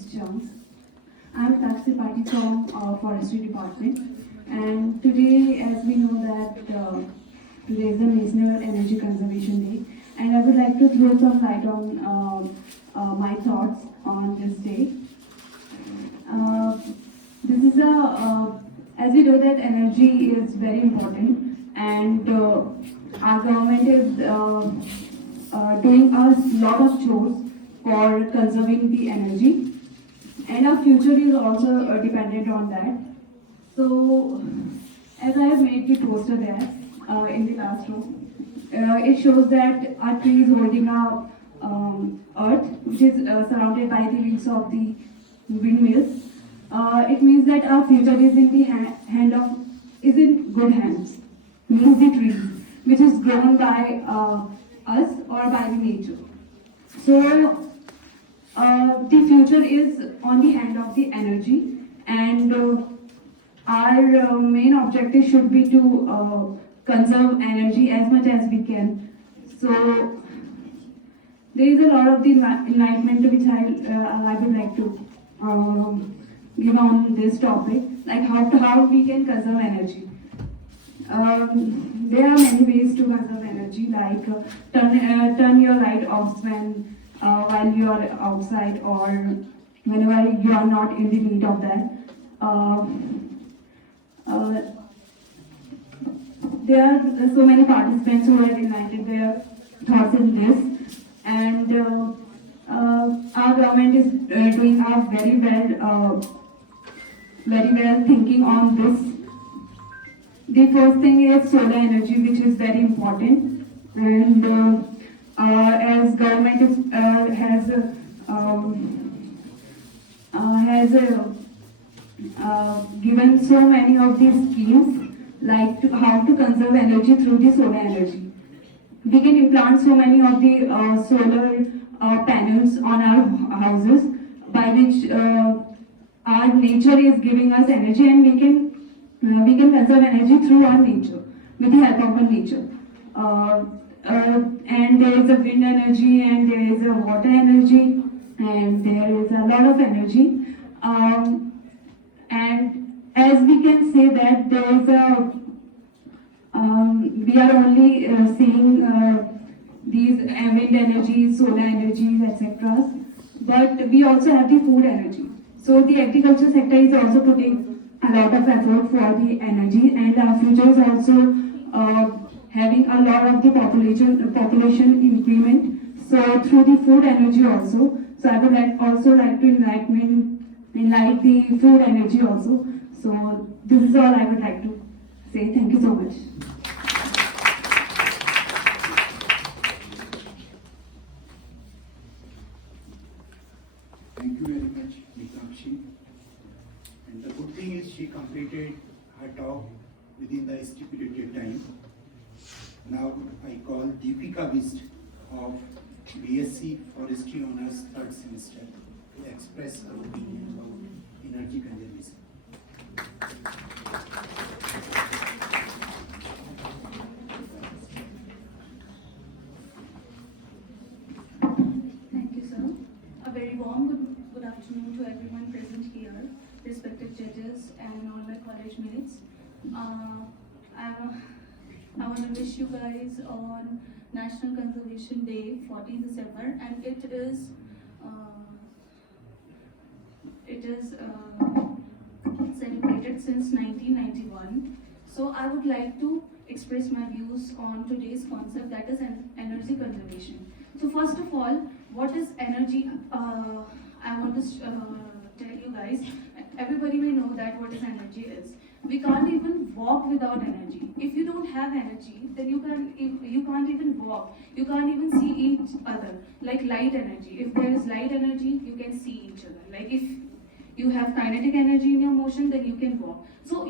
these chunks. I'm Takshi Pati from Forestry Department, and today, as we know that today is the National Energy Conservation Day, and I would like to throw some light on my thoughts on this day. This is as we know that energy is very important, and our government is doing a lot of chores for conserving the energy, and our future is also dependent on that. So, as I have made the poster there in the last room, it shows that our tree is holding our earth, which is surrounded by the wings of the windmills. It means that our future is in the is in good hands. Means the trees, which is grown by us or by the nature. So the future is on the hand of the energy, and our main objective should be to conserve energy as much as we can. So there is a lot of the enlightenment which I would like to give on this topic, like how we can conserve energy. There are many ways to conserve energy, like turn your light off when while you are outside or whenever you are not in the need of that. There are so many participants who have enlightened their thoughts in this, and our government is doing a very well thinking on this. The first thing is solar energy, which is very important, and as government has given so many of these schemes, like how to conserve energy through the solar energy. We can implant so many of the solar panels on our houses, by which our nature is giving us energy, and we can conserve energy through our nature with the help of our nature. And there is a wind energy, and there is a water energy, and there is a lot of energy. And as we can say that there is we are only seeing these wind energies, solar energies, etc. But we also have the food energy. So the agriculture sector is also putting a lot of effort for the energy, and our future is also having a lot of the population increment. So through the food energy also. So I would also like to enlighten the food energy also. So this is all I would like to say. Thank you so much. Thank you very much, Meetakshi. And the good thing is she completed her talk within the stipulated time. Now I call Deepika Bist of BSc Forestry Honours 3rd semester to express her opinion about energy conservation. Thank you, sir. A very warm good afternoon to everyone present here, respected judges and all my college mates. I want to wish you guys on National Conservation Day, 14th December, and it is celebrated since 1991. So I would like to express my views on today's concept, that is energy conservation. So first of all, what is energy? I want to tell you guys, everybody may know that what is energy is. We can't even walk without energy. If you don't have energy, then you can't even walk. You can't even see each other. Like light energy. If there is light energy, you can see each other. Like if you have kinetic energy in your motion, then you can walk. So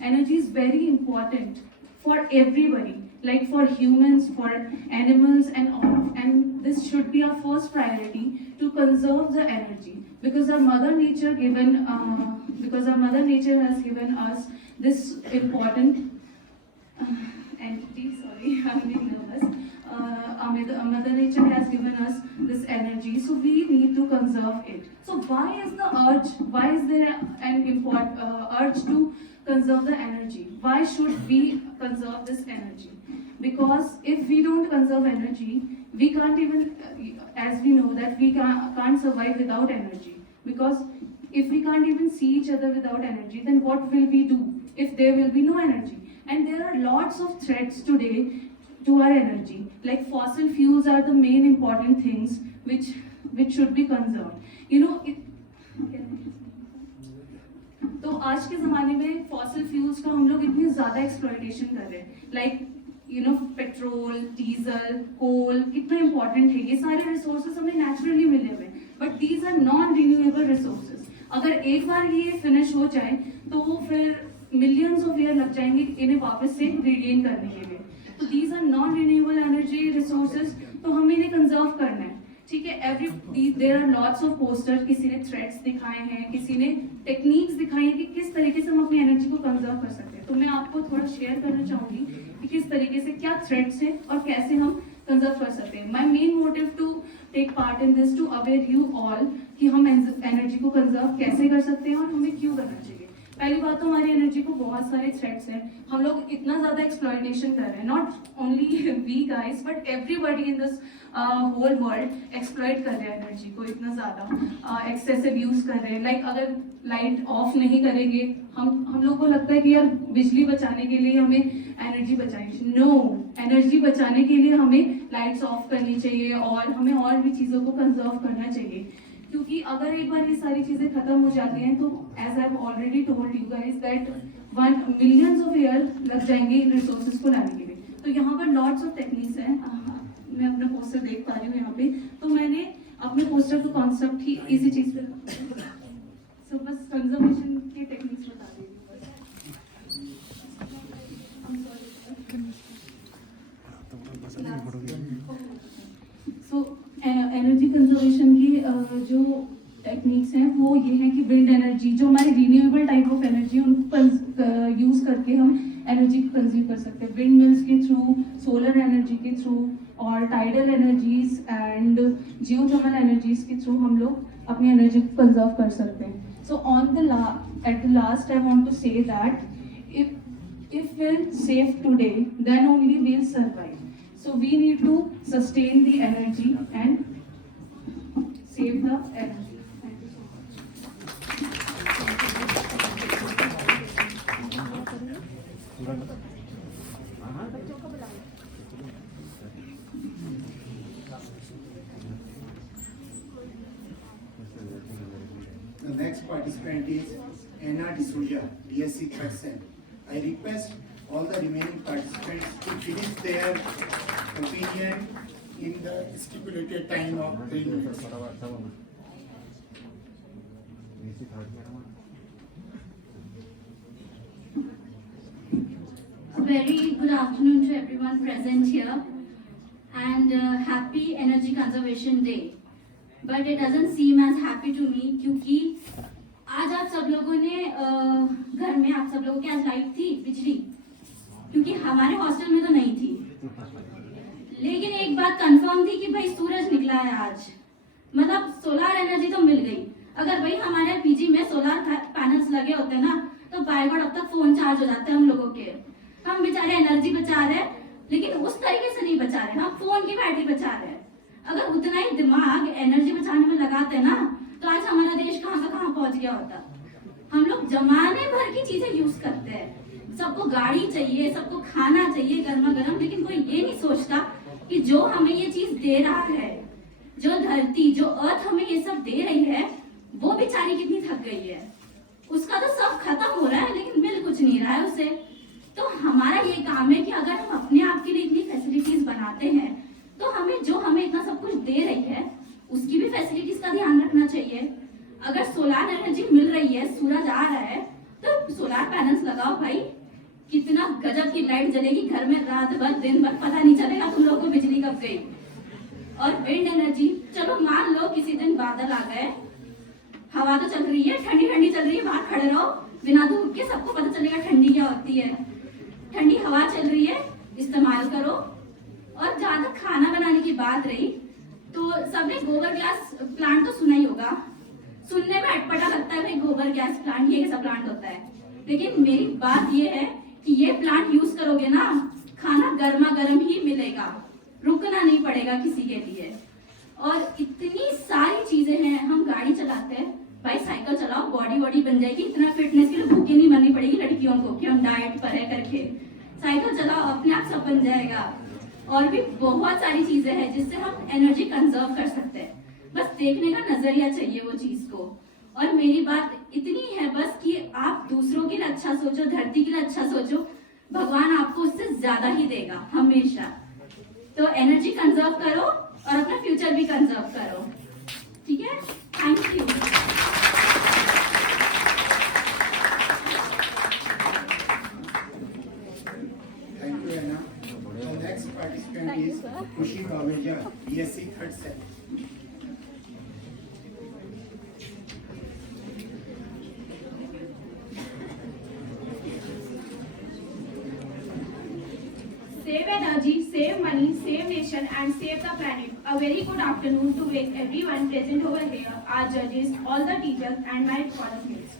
energy is very important for everybody. Like for humans, for animals, and all. And this should be our first priority, to conserve the energy, because our mother nature has given us this important entity. Sorry, I'm being nervous. Mother Nature has given us this energy, so we need to conserve it. So why is there an urge to conserve the energy? Why should we conserve this energy? Because if we don't conserve energy, we can't even, as we know that we can't survive without energy. Because if we can't even see each other without energy, then what will we do if there will be no energy? And there are lots of threats today to our energy. Like fossil fuels are the main important things which should be conserved. You know, तो आज के ज़माने में fossil fuels का हम लोग इतनी ज़्यादा एक्सप्लॉयटेशन कर रहे हैं. Like you know, petrol, diesel, coal कितना इंपॉर्टेंट है. ये सारे रिसोर्सेज हमें नेचुरली मिले हुए हैं, but these are non renewable resources. अगर एक बार ये फिनिश हो जाए तो फिर मिलियंस ऑफ ईयर लग जाएंगे इन्हें वापस से रिगेन करने के लिए. तो these are non renewable energy resources, तो हमें इन्हें कंजर्व करना है. ठीक है, there are lots of poster. किसी ने थ्रेड्स दिखाए हैं, किसी ने टेक्निक्स दिखाई हैं कि किस तरीके से हम अपनी एनर्जी को कंजर्व कर सकते हैं. तो मैं आपको थोड़ा शेयर करना चाहूंगी कि किस तरीके से क्या थ्रेड्स है और कैसे हम कंजर्व कर सकते हैं. My main motive to take part in this to aware you all कि हम एनर्जी को कंजर्व कैसे कर सकते हैं और हमें क्यों करना चाहिए. पहली बात तो हमारी एनर्जी को बहुत सारे थ्रेट्स हैं. हम लोग इतना ज़्यादा एक्सप्लॉयटेशन कर रहे हैं. Not only we guys but everybody in this whole world exploit कर रहे हैं एनर्जी को इतना ज़्यादा. एक्सेसिव यूज़ कर रहे हैं. लाइक अगर लाइट ऑफ नहीं करेंगे, हम लोग को लगता है कि यार बिजली बचाने के लिए हमें एनर्जी बचानी. नो, एनर्जी बचाने के लिए हमें लाइट्स ऑफ करनी चाहिए और हमें और भी चीज़ों को कंजर्व करना चाहिए. क्योंकि अगर एक बार ये सारी चीज़ें खत्म हो जाती हैं तो as I have already told you guys that millions of year लग जाएंगे इन रिसोर्सेज को लाने के लिए. तो यहाँ पर लॉट्स ऑफ टेक्निक्स हैं. मैं अपना पोस्टर देख पा रही हूँ यहाँ पे. तो मैंने अपने पोस्टर का कॉन्सेप्ट ही इसी चीज़ पे सो बस कंजर्वेशन के टेक्निक्स बता दे रही हूँ. सो एनर्जी कंजर्वेशन की जो टेक्निक्स हैं वो ये हैं कि विंड एनर्जी, जो हमारी रिन्यूएबल टाइप ऑफ एनर्जी है, उनको यूज़ करके हम एनर्जी को कंज्यूम कर सकते हैं. विंड मिल्स के थ्रू, सोलर एनर्जी के थ्रू और tidal energies and geothermal energies के थ्रू हम लोग अपनी एनर्जी को कंजर्व कर सकते हैं. So at the last I want to say that if we'll save today, then only we'll survive. So we need to sustain the energy and save the energy. Thank you so much. The next participant is Anna D'Souza, BSc Third Sem. I request all the remaining participants to finish their opinion in the stipulated time of 3 minutes. A very good afternoon to everyone present here and happy Energy Conservation Day. But it doesn't seem as happy to me क्योंकि आज आप सब लोगों ने घर में आप सब लोगों की आज लाइट थी, बिजली, क्योंकि हमारे हॉस्टल में तो नहीं थी. लेकिन एक बात कंफर्म थी कि भाई सूरज निकला है आज, मतलब सोलर एनर्जी तो मिल गई. अगर भाई हमारे पीजी में सोलर पैनल्स लगे होते ना तो बाय गॉड अब तक फोन चार्ज हो जाते हैं हम लोगों के. हम बेचारे एनर्जी बचा रहे हैं लेकिन उस तरीके से नहीं बचा रहे, हम फोन की बैटरी बचा रहे हैं. अगर उतना ही दिमाग एनर्जी बचाने में लगाते ना तो आज हमारा देश कहाँ से कहाँ पहुंच गया होता. हम लोग जमाने भर की चीजें यूज करते हैं. सबको गाड़ी चाहिए, सबको खाना चाहिए गर्मा गर्म, लेकिन कोई ये नहीं सोचता कि जो हमें ये चीज दे रहा है, जो धरती, जो अर्थ हमें ये सब दे रही है, वो बेचारी कितनी थक गई है. उसका तो सब खत्म हो रहा है लेकिन मिल कुछ नहीं रहा है उसे. तो हमारा ये काम है कि अगर हम अपने आप के लिए इतनी फैसिलिटीज बनाते हैं तो हमें इतना सब कुछ दे रही है उसकी भी फैसिलिटीज का ध्यान रखना चाहिए. अगर सोलर एनर्जी मिल रही है, सूरज आ रहा है, तो सोलर पैनल्स लगाओ भाई. कितना गजब की लाइट जलेगी घर में, रात भर दिन भर पता नहीं चलेगा तुम लोगों को बिजली कब गई. और विंड एनर्जी, चलो मान लो किसी दिन बादल आ गए, हवा तो चल रही है, ठंडी ठंडी चल रही है, बाहर खड़े रहो बिना धूप के, सबको पता चलेगा ठंडी क्या होती है. ठंडी हवा चल रही है, इस्तेमाल करो. और जहाँ तक खाना बनाने की बात रही, तो सबने गोबर गैस प्लांट तो सुना ही होगा। सुनने में अटपटा लगता है भाई गोबर गैस प्लांट, ये कैसा प्लांट होता है। लेकिन मेरी बात ये है कि ये प्लांट यूज करोगे ना, खाना गर्मा गर्म ही मिलेगा, रुकना नहीं पड़ेगा किसी के लिए। और इतनी सारी चीजें हैं, हम गाड़ी चलाते हैं भाई, साइकिल चलाओ, बॉडी वॉडी बन जाएगी। इतना फिटनेस के लिए भूखे नहीं बननी पड़ेगी लड़कियों को कि हम डाइट पर है करके। साइकिल चलाओ, अपने आप सब बन जाएगा। और भी बहुत सारी चीजें हैं जिससे हम एनर्जी कंजर्व कर सकते हैं, बस देखने का नजरिया चाहिए वो चीज को। और मेरी बात इतनी है बस कि आप दूसरों के लिए अच्छा सोचो, धरती के लिए अच्छा सोचो, भगवान आपको उससे ज्यादा ही देगा हमेशा। तो एनर्जी कंजर्व करो और अपना फ्यूचर भी कंजर्व करो, ठीक है। Thank you. Thank you, Anna. The next participant is Khushi Baweja, BSc third sem. Save energy, save money, save nation, and save the planet. A very good afternoon to everyone present over here, our judges, all the teachers, and my classmates.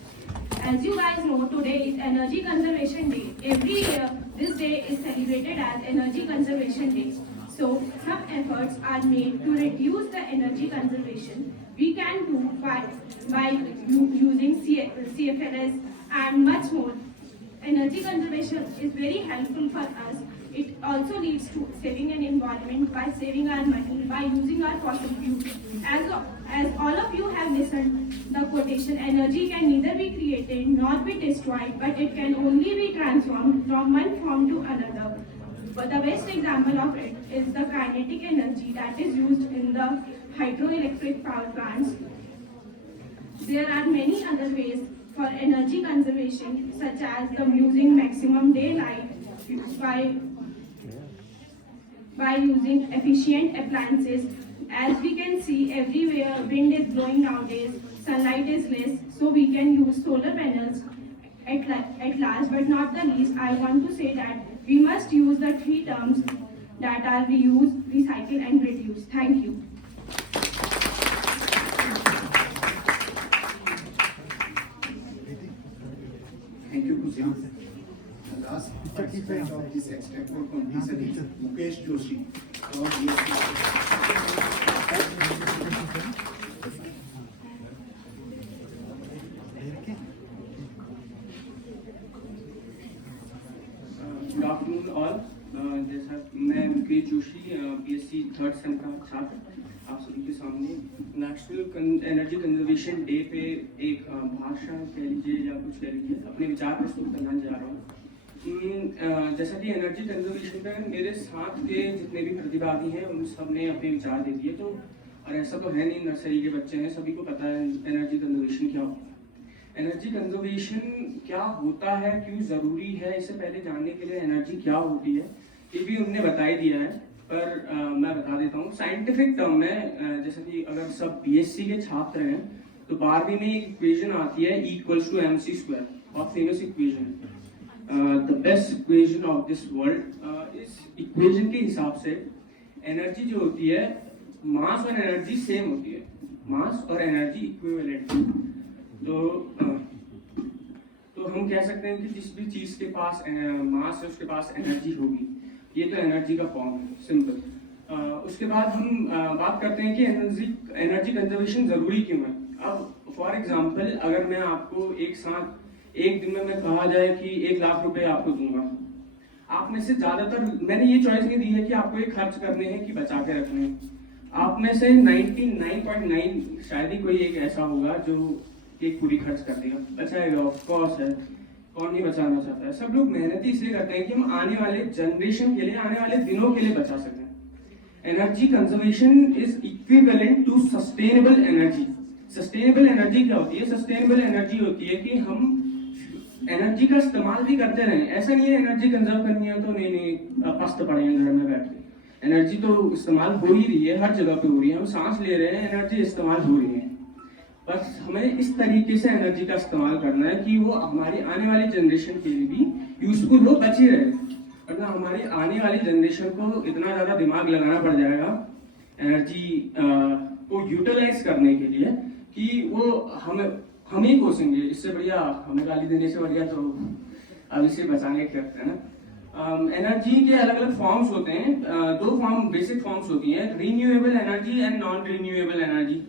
As you guys know, today is Energy Conservation Day. Every year, this day is celebrated as Energy Conservation Day. So, some efforts are made to reduce the energy conservation. We can do by using CFLS and much more. Energy conservation is very helpful for us. It also leads to saving an environment by saving our money, by using our fossil fuels. As all of you have listened, the quotation, energy can neither be created nor be destroyed, but it can only be transformed from one form to another. But the best example of it is the kinetic energy that is used in the hydroelectric power plants. There are many other ways for energy conservation, such as the using maximum daylight by using efficient appliances. As we can see everywhere, wind is blowing nowadays, sunlight is less, so we can use solar panels. At last but not the least, I want to say that we must use the 3 terms that are reuse, recycle and reduce. Thank you. Thank you, Khushi. The last participant of this extracurricular competition is Mukesh Joshi from BSc. Good afternoon all. जैसा मैं Mukesh Joshi BSc third same का छात्र आप सभी के सामने national energy conservation day पे एक भाषण कह लीजिए या कुछ कह लीजिए अपने विचार प्रस्तुत करने जा रहा हूँ। जैसा कि एनर्जी कंजर्वेशन पे मेरे साथ के जितने भी प्रतिभागी हैं उन सब ने अपने विचार दे दिए, तो और ऐसा तो है नहीं, नर्सरी के बच्चे हैं, सभी को पता है एनर्जी कंजर्वेशन क्या होता है। एनर्जी कंजर्वेशन क्या होता है, क्यों जरूरी है, इससे पहले जानने के लिए एनर्जी क्या होती है ये भी उनने बता ही दिया है, पर मैं बता देता हूँ साइंटिफिक टर्म में। जैसा कि अगर सब बीएससी के छात्र हैं तो 12वीं में एक इक्वेशन आती है E=mc², और famous equation, the best equation of this world. इस इक्वेशन के हिसाब से एनर्जी जो होती है, मास और एनर्जी सेम होती है, मास और एनर्जी इक्विवेलेंट। तो हम कह सकते हैं कि जिस भी चीज के पास मास है उसके पास एनर्जी होगी, ये तो एनर्जी का फॉर्म है, सिंपल। उसके बाद हम बात करते हैं कि एनर्जी कंजर्वेशन जरूरी क्यों है। अब फॉर एग्जांपल अगर मैं आपको एक दिन में मैं कहा जाए कि 1 लाख रुपए आपको दूंगा, आप में से ज्यादातर, मैंने ये चॉइस नहीं दी है कि आपको ये खर्च करने हैं कि बचा के रखने हैं, आप में से 99.9 शायद ही कोई एक ऐसा होगा जो एक पूरी खर्च कर देगा, बचाएगा, ऑफ कोर्स है, कौन नहीं बचाना चाहता है। सब लोग मेहनत इसलिए करते हैं कि हम आने वाले जनरेशन के लिए, आने वाले दिनों के लिए बचा सकें। Energy conservation is equivalent to sustainable energy. Sustainable energy क्या होती है? सस्टेनेबल एनर्जी होती है कि हम एनर्जी का इस्तेमाल भी करते रहें। ऐसा नहीं है एनर्जी कंजर्व करनी है तो नहीं पस्त पड़े हैं घर में बैठ के। एनर्जी तो इस्तेमाल हो ही रही है, हर जगह पे हो रही है, हम सांस ले रहे हैं, एनर्जी इस्तेमाल हो रही है। बस हमें इस तरीके से एनर्जी का इस्तेमाल करना है कि वो हमारी आने वाली जनरेशन के लिए भी यूजफुल हो, बची रहे। और वरना हमारी आने वाली जनरेशन को इतना ज़्यादा दिमाग लगाना पड़ जाएगा एनर्जी को यूटिलाइज करने के लिए कि वो हम ही कोसेंगे। इससे बढ़िया हमें गाली देने से बढ़िया तो अब इसे बचाने के करते हैं ना। एनर्जी के अलग अलग फॉर्म्स होते हैं। दो बेसिक फॉर्म्स होती हैं, renewable energy and non renewable energy.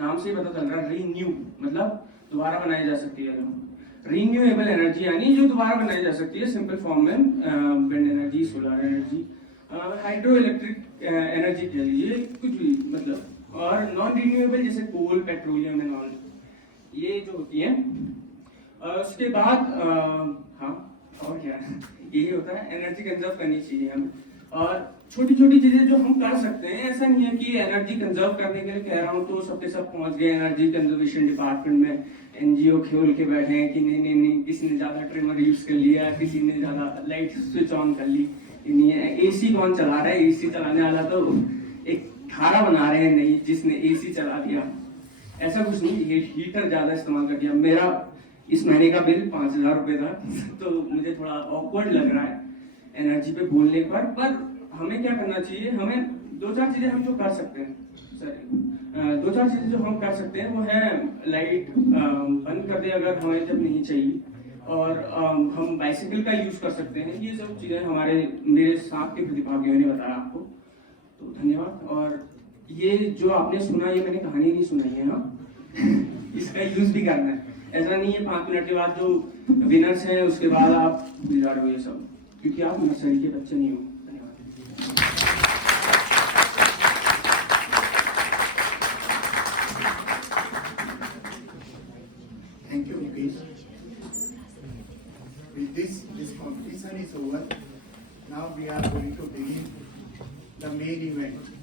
नाम से पता चल रहा है, रीन्यू मतलब दोबारा बनाई जा सकती है। रीन्यूएबल एनर्जी यानी जो दोबारा बनाई जा सकती है सिंपल फॉर्म में, wind energy, solar energy, hydro electric energy कह लीजिए, कुछ भी मतलब। और नॉन रीन्यूएबल जैसे कोल, पेट्रोलियम एंड ऑल, ये जो होती है। उसके बाद हाँ और क्या यही होता है, एनर्जी कंजर्व करनी चाहिए हमें। और छोटी छोटी चीजें जो हम कर सकते हैं, ऐसा नहीं है कि एनर्जी कंजर्व करने के लिए कह रहा हूँ तो सबके सब पहुंच गए एनर्जी कंजर्वेशन डिपार्टमेंट में, एनजीओ खोल के बैठे हैं कि नहीं नहीं नहीं, किसी ने ज्यादा ट्रिमर यूज कर लिया, किसी ने ज्यादा लाइट स्विच ऑन कर ली, नहीं है। एसी कौन चला रहा है? एसी चलाने वाला तो एक खारा बना रहे हैं नहीं जिसने एसी चला दिया, ऐसा कुछ नहीं। हीटर ज्यादा इस्तेमाल कर दिया। मेरा इस महीने का बिल 5,000 रुपए था तो मुझे थोड़ा ऑकवर्ड लग रहा है एनर्जी पे बोलने पर हमें क्या करना चाहिए? हमें दो चार चीजें हम जो कर सकते हैं, दो चार चीजें जो हम कर सकते हैं वो है लाइट बंद कर दे अगर हमें जब नहीं चाहिए, और हम बाइसिकल का यूज कर सकते हैं। ये सब चीजें मेरे साथ के प्रतिभागियों ने बताया आपको, तो धन्यवाद। और ये जो आपने सुना, ये मैंने कहानी नहीं सुनाई है, हाँ इसका यूज भी करना है। ऐसा नहीं है 5 मिनट के बाद जो विनर्स हैं उसके बाद आप भूल जा रहे हो ये सब, क्योंकि आप नर्सरी के बच्चे नहीं हो। Thank you, Mukesh. With this competition is over. Now we are going to begin the main event.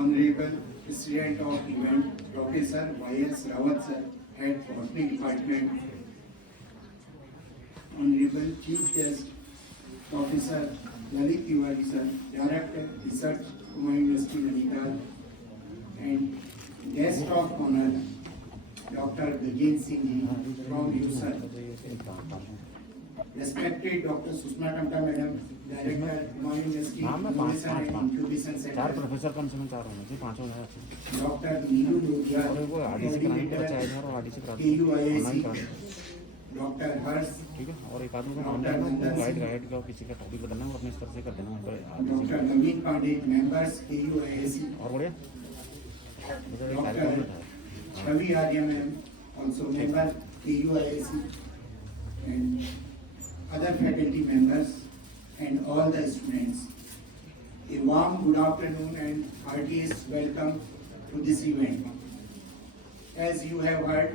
Honorable President of event, Professor Y.S. Rawat sir, Head Botany Department. Honorable Chief Guest, Professor Lalit Tiwari sir, Director Research, Kumail University, Nainital, and Guest of Honor, Dr. Gajendra Singh ji from USAR. Respected Dr. Susma Tamta Madam, Director, Kumail University, Innovation and Incubation चार Center. Professor कम से कम 4 होने चाहिए, 5 होना चाहिए। Dr. Neelu Lodia, और वो RDC कराने का बच्चा है और आरडीसी करा KUIAC, Dr. Harsh, ठीक है। और एक आदमी को ऑनलाइन ना गाइड का किसी का टॉपिक बताना है, वो अपने स्तर से कर देना Dr. Naveen Pandey, members KUIAC, और बढ़िया मुझे एक कार्यक्रम Dr. में था। Chavi Arya ma'am, also member KUIAC, and other faculty members and all the students. A warm good afternoon and heartiest welcome to this event. As you have heard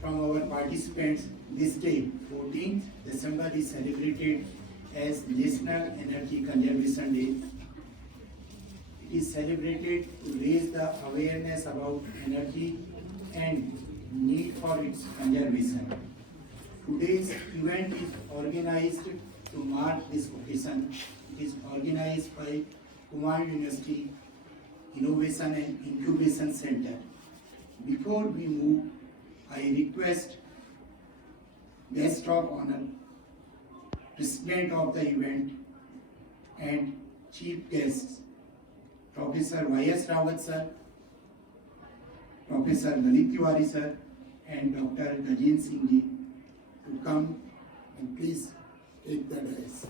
from our participants, this day, 14th December, is celebrated as National Energy Conservation Day. It is celebrated to raise the awareness about energy and need for its conservation. Today's event is organized to mark this occasion. It is organized by Kumar University Innovation and Incubation Center. Before we move, I request guest of honor, president of the event, and chief guests, Professor Y.S. Rawat sir, Professor Lalit Tiwari sir, and Dr. Gajendra Singh ji to come and please take the dais.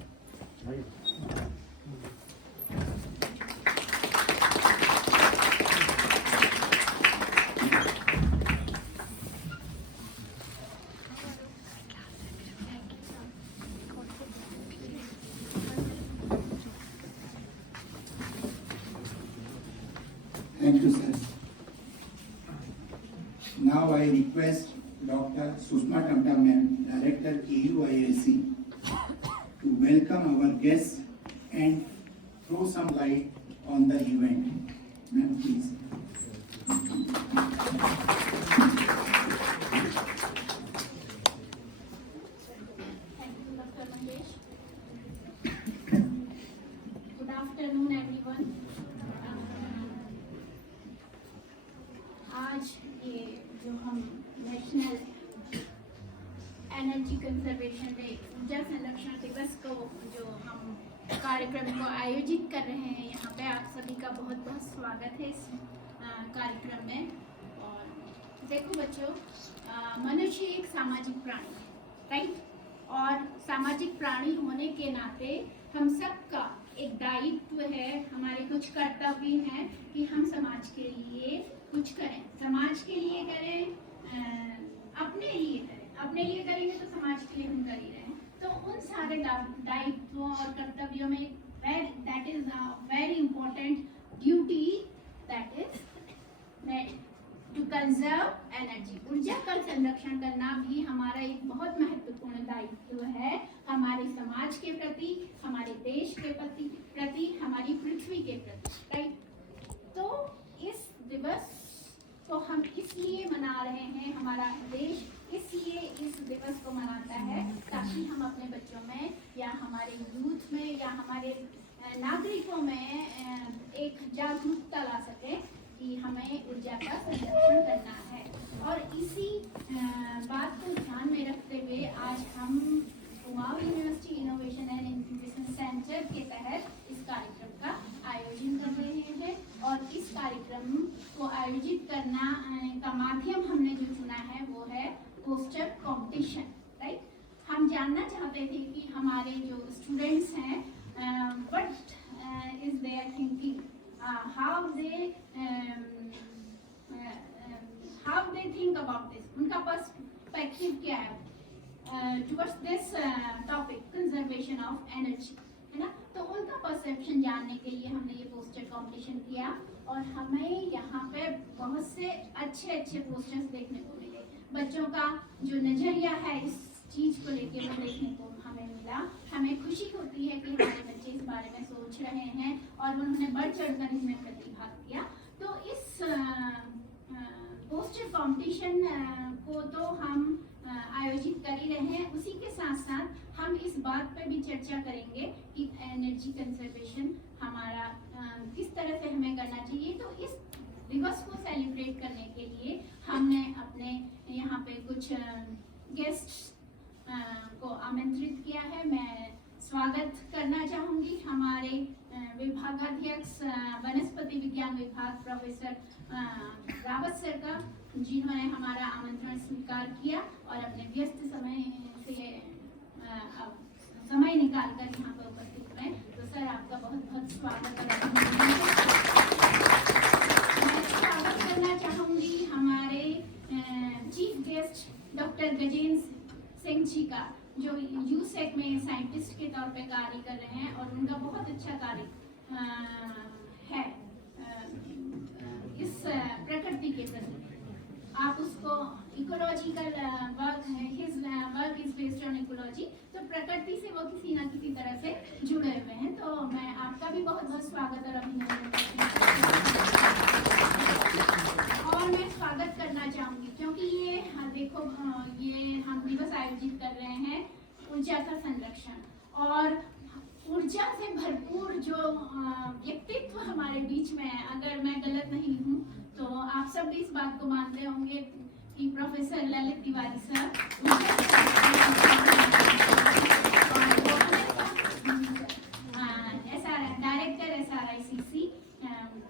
Thank you, sir. Now I request Dr. Susma Tamta ma'am, Director KUIAC, to welcome our guests and throw some light on the event. Ma'am, please. आज ये जो हम national energy conservation day ऊर्जा संरक्षण दिवस को जो हम कार्यक्रम को आयोजित कर रहे हैं, यहाँ पे आप सभी का बहुत बहुत स्वागत है इस कार्यक्रम में। और देखो बच्चों, मनुष्य एक सामाजिक प्राणी है, राइट? और सामाजिक प्राणी होने के नाते हम सबका एक दायित्व है, हमारे कुछ कर्तव्य हैं कि हम समाज के लिए कुछ करें। समाज के लिए करें, अपने लिए करें। अपने लिए करेंगे तो समाज के लिए हम कर ही रहे हैं। तो उन सारे दायित्वों और कर्तव्यों में that is a very important duty, that is to conserve energy. ऊर्जा का संरक्षण करना भी हमारा एक बहुत महत्वपूर्ण दायित्व है, हमारे समाज के प्रति, हमारे देश के प्रति, हमारी पृथ्वी के प्रति, राइट? तो इस दिवस को हम इसलिए मना रहे हैं, हमारा देश इसलिए इस दिवस को मनाता है ताकि हम अपने बच्चों में या हमारे यूथ में या हमारे नागरिकों में एक जागरूकता ला सके कि हमें ऊर्जा का संरक्षण करना है। और इसी बात को ध्यान में रखते हुए आज हम Kumaon university innovation and incubation centre के तहत इस कार्यक्रम का आयोजन कर रहे हैं। और इस कार्यक्रम को आयोजित करना का माध्यम हमने जो चुना है वो है पोस्टर कंपटीशन, राइट? हम जानना चाहते थे कि हमारे जो स्टूडेंट्स हैं what is there thinking, how they think about this, उनका पर्सपेक्टिव क्या है towards this topic conservation of energy, है ना? तो उनका परसेप्शन जानने के लिए हमने ये पोस्टर कंपटीशन किया और हमें यहाँ पे बहुत से अच्छे पोस्टर्स देखने को मिले। बच्चों का जो नजरिया है इस चीज को लेके वो देखने को हमें मिला। हमें खुशी होती है कि हमारे बच्चे इस बारे में सोच रहे हैं और उन्होंने बढ़ चढ़कर इसमें प्रतिभाग किया। तो इस पोस्टर कंपटीशन को तो हम आयोजित कर ही रहे हैं, उसी के साथ साथ हम इस बात पर भी चर्चा करेंगे कि एनर्जी कंजर्वेशन हमारा किस तरह से हमें करना चाहिए। तो इस दिवस को सेलिब्रेट करने के लिए हमने अपने यहाँ पे कुछ गेस्ट को आमंत्रित किया है। मैं स्वागत करना चाहूँगी हमारे विभागाध्यक्ष वनस्पति विज्ञान विभाग प्रोफेसर रावत सर का, जिन्होंने हमारा आमंत्रण स्वीकार किया और अपने व्यस्त समय से समय निकालकर यहाँ पर उपस्थित हुए। तो सर आपका बहुत बहुत स्वागत है। मैं स्वागत करना चाहूँगी हमारे chief guest doctor Gajendra Singh ji का, जो यूसेक में साइंटिस्ट के तौर पे कार्य कर रहे हैं और उनका बहुत अच्छा कार्य है इस प्रकृति के प्रति। आप उसको इकोलॉजिकल वर्क है, his work is based on ecology. तो प्रकृति से वो किसी न किसी तरह से जुड़े हुए हैं। तो मैं आपका भी बहुत बहुत स्वागत और अभिनंदन करती हूँ। और मैं स्वागत करना चाहूँगी क्योंकि ये देखो ये हम दिवस आयोजित कर रहे हैं ऊर्जा का संरक्षण, और ऊर्जा से भरपूर जो व्यक्तित्व हमारे बीच में है। अगर मैं गलत नहीं हूँ तो आप सब भी इस बात को मानते होंगे कि professor Lalit Tiwari sir director SRICC।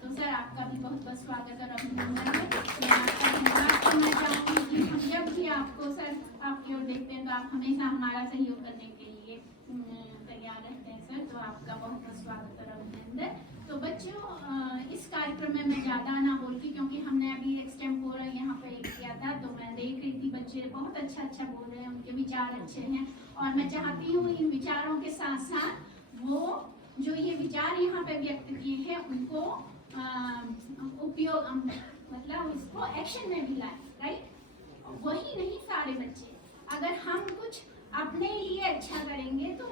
तो सर आपका भी बहुत बहुत स्वागत और अभिनंदन है। मैं आपका धन्यवाद करना चाहूँगी कि हम जब भी आपको सर आपकी ओर देखते हैं तो आप हमेशा हमारा सहयोग करने के लिए तैयार रहते हैं सर। तो आपका बहुत बहुत स्वागत और अभिनंदन। तो बच्चों इस कार्यक्रम में मैं ज़्यादा ना बोलती क्योंकि हमने अभी एक्सटेम्पोर यहाँ पे किया था, तो मैं देख रही थी बच्चे बहुत अच्छा बोल रहे हैं, उनके विचार अच्छे हैं। और मैं चाहती हूँ इन विचारों के साथ साथ वो जो ये विचार यहाँ पे व्यक्त किए हैं उनको उपयोग मतलब इसको एक्शन में भी लाएं, राइट? वही नहीं सारे बच्चे, अगर हम कुछ अपने लिए अच्छा करेंगे तो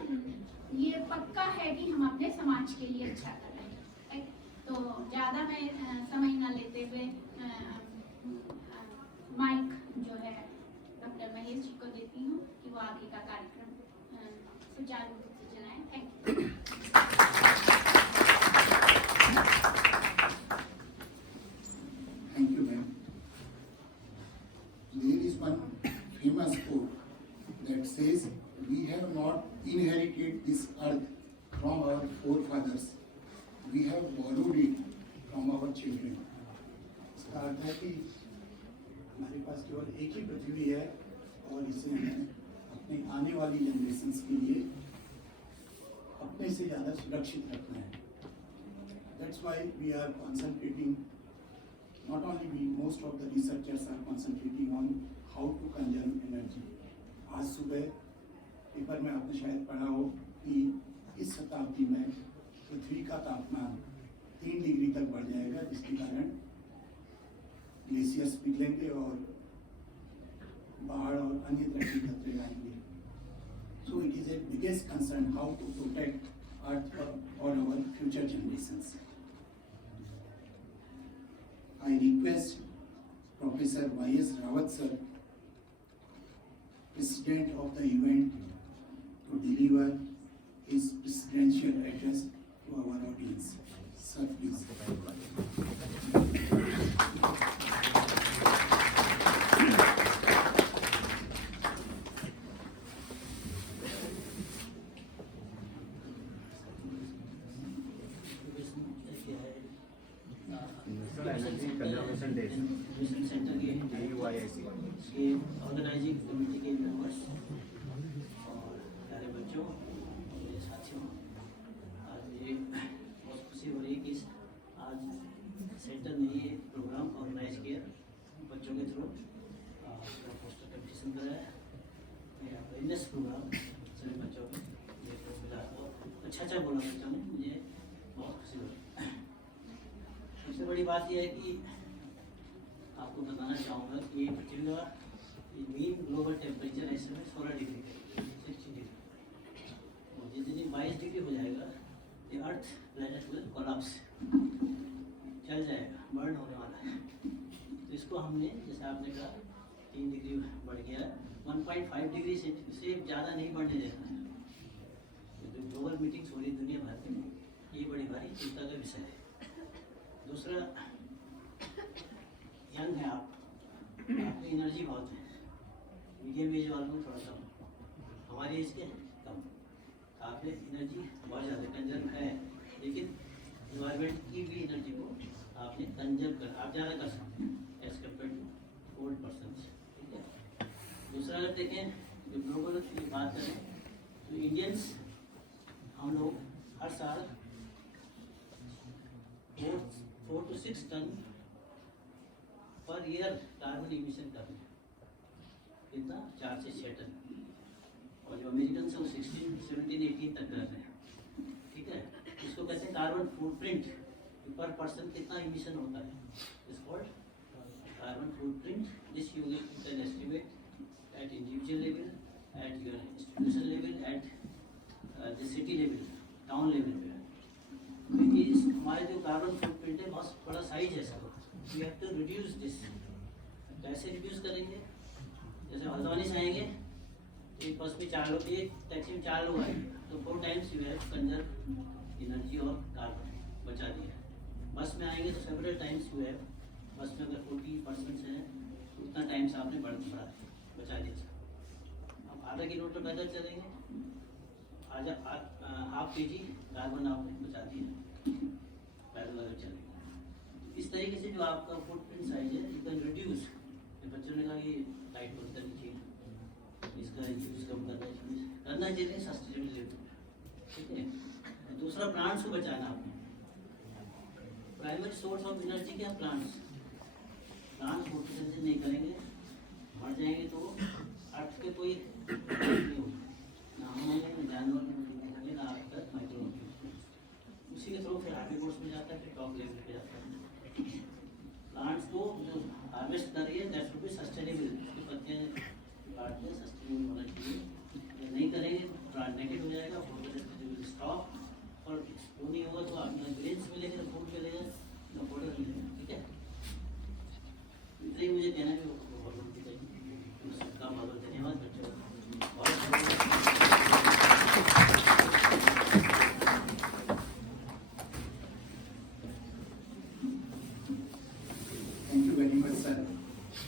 ये पक्का है कि हम अपने समाज के लिए अच्छा कर रहे हैं, राइट? तो ज़्यादा मैं समय ना लेते हुए माइक जो है डॉक्टर महेश जी को देती हूँ कि वो आगे का कार्यक्रम सुचारू रूप से चलाएं। Thank you. Thank you ma'am. Puranas quote that says, "We have not inherited this earth from our forefathers, we have borrowed it from our children." इसका अर्थ है कि हमारे पास केवल एक ही पृथ्वी है और इसे हमें अपने आने वाली जनरेशंस के लिए अपने से ज़्यादा सुरक्षित रखना है. That's why we are concentrating. Not only we, most of the researchers are concentrating on how to conserve energy. आज सुबह पेपर में आपने शायद पढ़ा हो कि इस शताब्दी में पृथ्वी का तापमान 3 डिग्री तक बढ़ जाएगा, जिसके कारण ग्लेशियर्स पिघलेंगे और बाढ़ और अन्य तरह के खतरे आएंगे. So it is a biggest concern how to protect Earth for our future generations. I request Professor Y.S. Rawat sir, President of the event, to deliver his presidential address to our audience. Sir, please. Energy conservation day centre के organising committee के members और प्यारे बच्चों और मेरे साथियों, आज मुझे बहुत खुशी हो रही है कि आज सेंटर ने ये प्रोग्राम ऑर्गेनाइज किया बच्चों के थ्रू. पोस्टर कंपटीशन कराया, अवेयरनेस प्रोग्राम सभी बच्चों को मिला और अच्छा बोला बच्चों ने, मुझे बहुत खुशी हो रही है. सबसे बड़ी बात यह है कि आपको बताना चाहूँगा कि पृथ्वी का मीन ग्लोबल टेम्परेचर ऐसे में 16 डिग्री 60 डिग्री, और जिस दिन 22 डिग्री हो जाएगा ये अर्थ प्लैनेट विल कोलैप्स, चल जाएगा, बर्न होने वाला है. तो इसको हमने, जैसे आपने कहा 3 डिग्री बढ़ गया, 1.5 डिग्री से ज़्यादा नहीं बढ़ने देना है. तो ग्लोबल मीटिंग्स हो रही दुनिया भर में, ये बड़ी भारी चिंता का विषय है. दूसरा, यंग है आप, आपकी एनर्जी बहुत है, मीडियम एज वालों थोड़ा सा, हमारी एज के कम, आप में एनर्जी बहुत ज़्यादा कंजर्व है, लेकिन इन्वायरमेंट की भी एनर्जी को आपने कंजर्व कर, आप ज़्यादा कर सकते हैं as compare to old person. ठीक है. दूसरा, अगर देखें जो ग्लोबल की बात करें तो इंडियंस हम लोग हर साल 4 to 6 ton per year carbon emission कर रहे हैं. कितना? 4 से 6 टन. और जो अमेरिकन से वो 16, 17, 18 तक कर रहे हैं. ठीक है. इसको कहते हैं कार्बन फुटप्रिंट, पर पर्सन कितना इमिशन होता है. इस called carbon footprint. This you can estimate eight individual level, at your institution level, at the city level, town level पे. हमारे जो कार्बन फुटप्रिंट है बहुत बड़ा साइज है इसका. We have to reduce this. कैसे रिड्यूस करेंगे? जैसे हल्द्वानी से आएंगे, एक बस में 4 लोग, एक टैक्सी में 4 लोग आएंगे, तो 4 times you have conserve energy और कार्बन बचा दिया. बस में आएंगे तो सेवरल टाइम्स यू हैव, बस में अगर 40% है तो उतना टाइम्स आपने बचा दिया. अब आधा किलोमीटर पैदल चलेंगे, हाफ kg कार्बन आपने बचा दिया पैदल अगर चलेंगे. इस तरीके से जो आपका फुटप्रिंट साइज है यू कैन रिड्यूस. बच्चों ने कहा कि लाइट बंद करनी चाहिए, इसका यूज़ कम करना चाहिए सस्टेनेबल लेवल. ठीक है. दूसरा, प्लांट्स को बचाना. आपने प्राइमरी सोर्स ऑफ एनर्जी क्या? प्लांट्स. प्लांट्स फोटोसिंथेसिस नहीं करेंगे, मर जाएंगे तो अर्थ पे कोई नहीं होगा, ना हम होंगे, ना जानवर होंगे, ना आप तक माइक्रो. उसी के थ्रू फिर हार्वी कोर्स में जाता है, फिर टॉप लेवल पे जाता है. प्लांट्स को जो हार्वेस्ट कर रही है दैट शुड बी सस्टेनेबल. उसकी पत्तियाँ काटते हैं, सस्टेनेबल होना चाहिए. नहीं करेंगे तो प्लांट नेगेटिव हो जाएगा, फोटोसिंथेसिस स्टॉप, और वो नहीं होगा तो आपको ग्रेन्स मिलेंगे, ना फूड मिलेगा, ना पाउडर मिलेगा. ठीक है. इतना ही मुझे कहना है. सबका बहुत बहुत धन्यवाद बच्चों. Thank you very much, sir,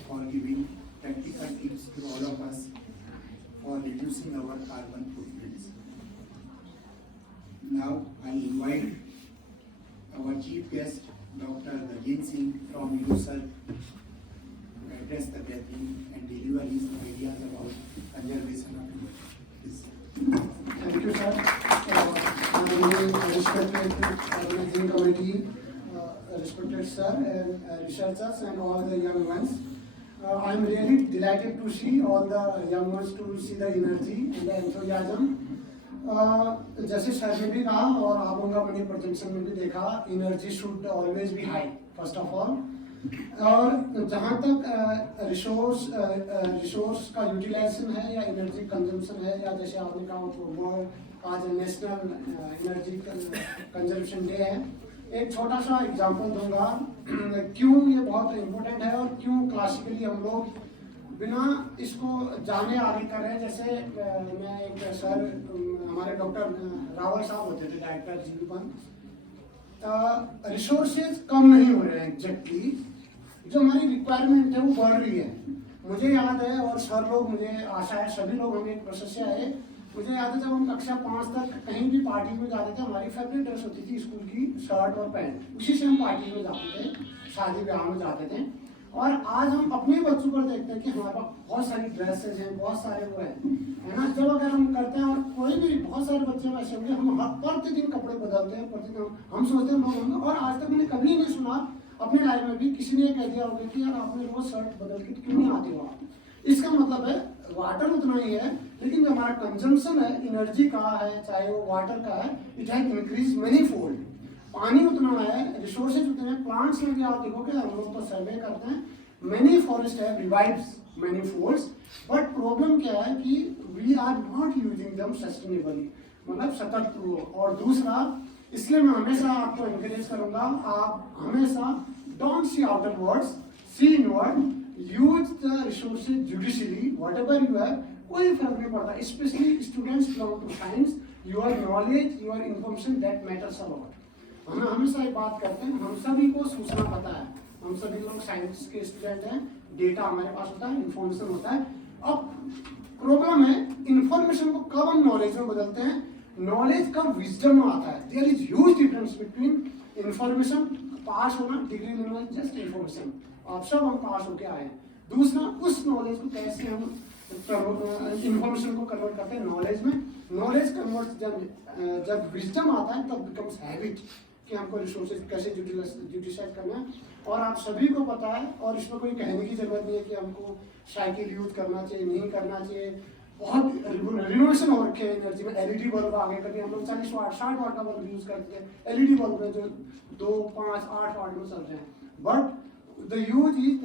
for giving practical tips to all of us from you, sir, to address the gathering and deliver his ideas about conservation of river. Please. Thank you, sir. My respected organizing committee, respected sir, and researchers and all the young ones. I am really delighted to see all the young ones to see the energy and the enthusiasm. जैसे sir ने भी कहा और आप लोगों का अपने presentation में भी देखा, energy should always be high first of all. और जहाँ तक रिसोर्स का यूटिलाइजेशन है या एनर्जी कंजम्पशन है, या जैसे आपने कहा आज नेशनल एनर्जी कंजम्पशन डे है, एक छोटा सा एग्जांपल दूंगा क्यों ये बहुत इम्पोर्टेंट है और क्यों क्लासिकली हम लोग बिना इसको जाने आगे कर रहे हैं. जैसे मैं एक सर हमारे डॉक्टर रावल साहब होते थे डायरेक्टर जीवन, रिसोर्सेज कम नहीं हो रहे हैं एग्जैक्टली, जो हमारी रिक्वायरमेंट है वो बढ़ रही है. मुझे याद है और सर लोग, मुझे आशा है सभी लोग हम एक प्रोसेस से आए, मुझे याद है जब हम कक्षा 5 तक कहीं भी पार्टी में जाते थे, हमारी फेवरेट ड्रेस होती थी स्कूल की शर्ट और पैंट, उसी से हम पार्टी में जाते थे, शादी ब्याह में जाते थे. और आज हम अपने बच्चों पर देखते हैं कि हमारे पास बहुत सारी ड्रेसेज हैं, बहुत सारे वो है ना. जब अगर हम करते हैं और कोई भी बहुत सारे बच्चे वैसे होंगे, हम प्रतिदिन कपड़े बदलते हैं, प्रतिदिन हम सोचते हैं लोग होंगे. और आज तक मैंने कभी नहीं सुना अपने लाइफ में भी किसी ने कह दिया होगा कि यार आपने रोज शर्ट बदल के क्यों नहीं आते हो आप. इसका मतलब है वाटर उतना ही है, लेकिन जो हमारा कंजम्पशन है एनर्जी का है, चाहे वो वाटर का है, it has increase many fold. पानी उतना है, रिसोर्सेज उतने हैं, प्लांट्स में भी आप देखोगे, हम लोग तो सर्वे करते हैं, मेनी फॉरेस्ट है revives many force. But problem क्या है कि we are not using them sustainably, मतलब सतत रूप. और दूसरा, इसलिए मैं हमेशा आपको एनकरेज करूंगा, आप हमेशा don't see outwards, see inward, use the resources judiciously, whatever you have, कोई फर्क नहीं पड़ता. Specially students belong to science, your knowledge, your information that matters a lot. हम हमेशा ये बात करते हैं, हम सभी को सूचना पता है, हम सभी लोग साइंस के स्टूडेंट हैं, डेटा हमारे पास होता है, इन्फॉर्मेशन होता है. अब प्रॉब्लम है इन्फॉर्मेशन को कब हम नॉलेज में बदलते हैं, नॉलेज कब विजडम में आता है. There is huge difference between information pass होना, डिग्री लेना, जस्ट इन्फॉर्मेशन. आप सब हम पास होके आए हैं. दूसरा, उस नॉलेज को कैसे हम इन्फॉर्मेशन को कन्वर्ट करते हैं नॉलेज में. नॉलेज कन्वर्ट जब विजडम आता है तब बिकम्स हैबिट कि हमको रिसोर्सेज कैसे यूटिलाइज करना है. और आप सभी को पता है, और इसमें कोई कहने की जरूरत नहीं है कि हमको साइकिल यूज करना चाहिए, नहीं करना चाहिए. बहुत रिनोवेशन हो रखे हैं एनर्जी में. एलईडी बल्ब आगे कभी हम लोग 40 वाट 60 वाट का बल्ब यूज करते हैं, एलईडी बल्ब में जो 2, 5, 8 वाट में चल रहे हैं. बट द यूज इज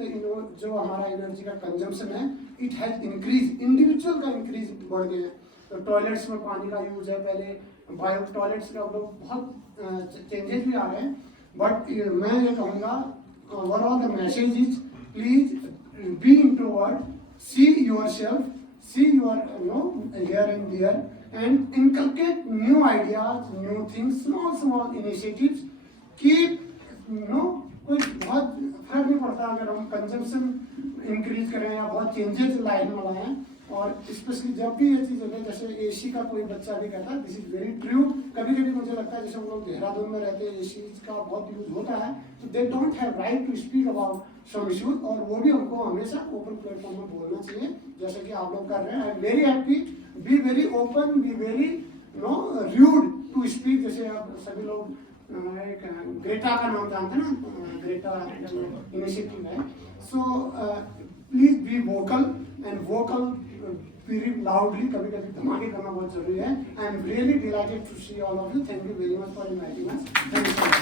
जो हमारा एनर्जी का कंजम्पशन है, इट हैज इंक्रीज, इंडिविजुअल का इंक्रीज बढ़ गया है. तो टॉयलेट्स में पानी का यूज है, पहले बायो टॉयलेट्स का लोग बहुत चेंजेस भी आ रहे हैं. बट मैं ये कहूँगा, overall the message is please be introvert, see yourself, see your here and there, and inculcate new ideas, new things, small initiatives. Keep कोई बहुत फर्क नहीं पड़ता अगर हम कंजम्पशन इंक्रीज करें या बहुत चेंजेस लाइफ में लाएं. और स्पेशली जब भी ये चीज़ होती है, जैसे एसी का कोई बच्चा भी कहता है, दिस इज वेरी ट्रू. कभी कभी मुझे लगता है जैसे हम लोग देहरादून में रहते हैं, एसी का बहुत यूज होता है, तो they don't have right to speak about some issues. और वो भी हमको हमेशा ओपन प्लेटफॉर्म में बोलना चाहिए, जैसे कि आप लोग कर रहे हैं. I am very happy. Be very open, be very rude to speak. जैसे आप सभी लोग एक ग्रेटा का नाम जानते हैं ना, ग्रेटा इनिशिएटिव है. So please be vocal and vocal very loudly. कभी कभी धमाके करना बहुत जरूरी है. I am really delighted to see all of you. Thank you very much for inviting us. Thank you so much.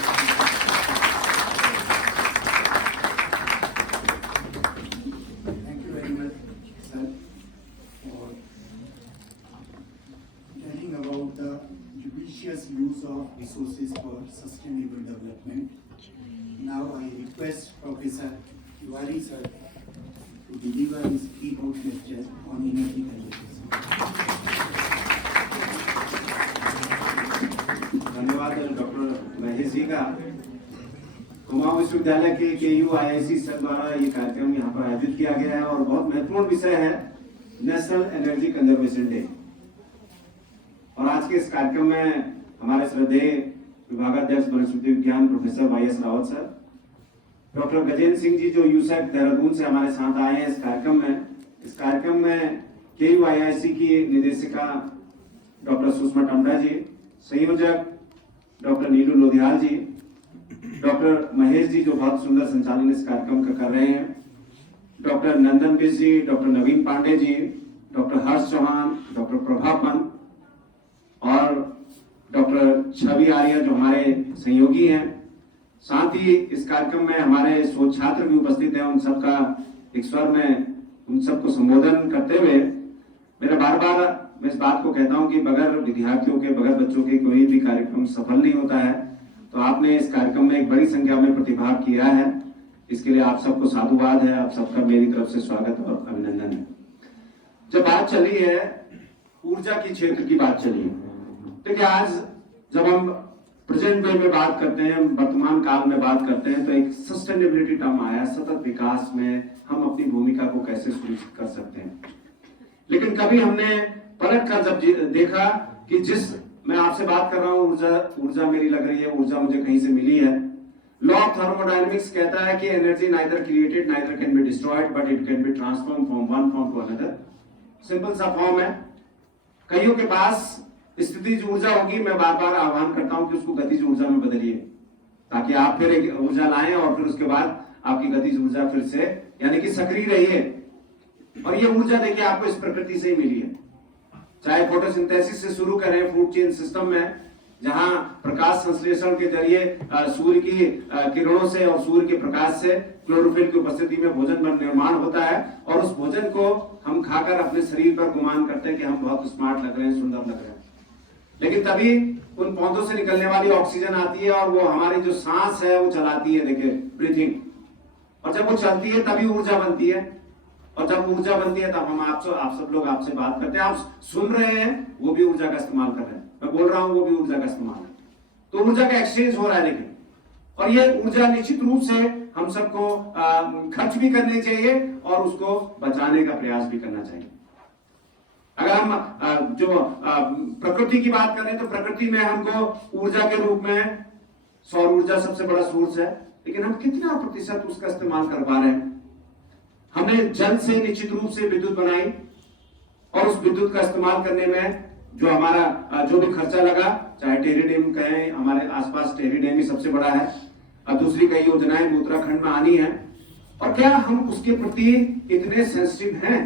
Thank you very much, sir, for telling about the judicious use of resources for sustainable development. Now I request Professor Tiwari sir to deliver his keynote lecture on energy conservation. धन्यवाद doctor Mahesh ji का. कुमाऊं विश्वविद्यालय के KUIIC sir द्वारा ये कार्यक्रम यहाँ पर आयोजित किया गया है और बहुत महत्वपूर्ण विषय है नेशनल एनर्जी कंजर्वेशन डे. और आज के इस कार्यक्रम में हमारे श्रद्धेय विभागाध्यक्ष वनस्पति विज्ञान professor YS Rawat sir, doctor Gajendra Singh ji जो यूसैक देहरादून से हमारे साथ आए हैं इस कार्यक्रम में KUIIC की निदेशिका डॉक्टर सुषमा टंडा जी, संयोजक डॉक्टर नीलू लोधियाल जी, डॉक्टर महेश जी जो बहुत सुंदर संचालन इस कार्यक्रम का कर रहे हैं, डॉक्टर नंदन बिज जी, डॉक्टर नवीन पांडे जी, डॉक्टर हर्ष चौहान, डॉक्टर प्रभा पंत और डॉक्टर छवि आर्य जो हमारे सहयोगी हैं। साथ ही इस कार्यक्रम में हमारे शोध छात्र भी उपस्थित हैं। उन सबका एक स्वर में उन सबको संबोधन करते हुए मेरा बार मैं इस बात को कहता हूं कि बगैर विद्यार्थियों के, बगैर बच्चों के कोई भी कार्यक्रम सफल नहीं होता है। तो आपने इस कार्यक्रम में एक बड़ी संख्या में प्रतिभाग किया है, इसके लिए आप सबको साधुवाद है। आप सबका मेरी तरफ से स्वागत और अभिनंदन है। जब बात चली है ऊर्जा की क्षेत्र की बात चली है, देखिए आज जब हम प्रेजेंट डे में बात करते हैं, वर्तमान काल में बात करते हैं, तो एक सस्टेनेबिलिटी टर्म आया। सतत विकास में हम अपनी भूमिका को कैसे सुनिश्चित कर सकते हैं। लेकिन कभी हमने पलट कर जब देखा कि मैं आपसे बात कर रहा हूं, ऊर्जा मेरी लग रही है, ऊर्जा मुझे कहीं से मिली है। लॉ ऑफ थर्मोडायनेमिक्स कहता है कि energy neither created neither can be destroyed but it can be transform from one form to another. Simple सा फॉर्म है। कईयों के पास स्थितिज ऊर्जा होगी, मैं बार बार आह्वान करता हूं कि उसको गतिज ऊर्जा में बदलिए, ताकि आप फिर एक ऊर्जा लाएं और फिर उसके बाद आपकी गतिज ऊर्जा फिर से यानी कि सक्रिय रहिए। और ये ऊर्जा देखिए आपको इस प्रकृति से ही मिली है। चाहे फोटोसिंथेसिस से शुरू करें फूड चेन सिस्टम में, जहां प्रकाश संश्लेषण के जरिए सूर्य की किरणों से और सूर्य के प्रकाश से क्लोरोफिल की उपस्थिति में भोजन निर्माण होता है, और उस भोजन को हम खाकर अपने शरीर पर गुमान करते हैं कि हम बहुत स्मार्ट लग रहे हैं, सुंदर लग रहे हैं। लेकिन तभी उन पौधों से निकलने वाली ऑक्सीजन आती है और वो हमारी जो सांस है वो चलाती है, देखिए ब्रीथिंग। और जब वो चलती है तभी ऊर्जा बनती है, और जब ऊर्जा बनती है तब हम आप सब लोग आपसे बात करते हैं, आप सुन रहे हैं, वो भी ऊर्जा का इस्तेमाल कर रहे हैं। मैं बोल रहा हूं, वो भी ऊर्जा का इस्तेमाल है। तो ऊर्जा का एक्सचेंज हो रहा है। लेकिन और ये ऊर्जा निश्चित रूप से हम सबको खर्च भी करनी चाहिए और उसको बचाने का प्रयास भी करना चाहिए। अगर हम जो प्रकृति की बात करें तो प्रकृति में हमको ऊर्जा के रूप में सौर ऊर्जा सबसे बड़ा सोर्स है, लेकिन हम कितना प्रतिशत उसका इस्तेमाल कर पा रहे हैं। हमने जल से निश्चित रूप से विद्युत बनाई, और उस विद्युत का इस्तेमाल करने में जो हमारा जो भी खर्चा लगा, चाहे टेरी डैम कहें, हमारे आसपास टेरी डैम ही सबसे बड़ा है, और दूसरी कई योजनाएं उत्तराखंड में आनी है। और क्या हम उसके प्रति इतने सेंसिटिव हैं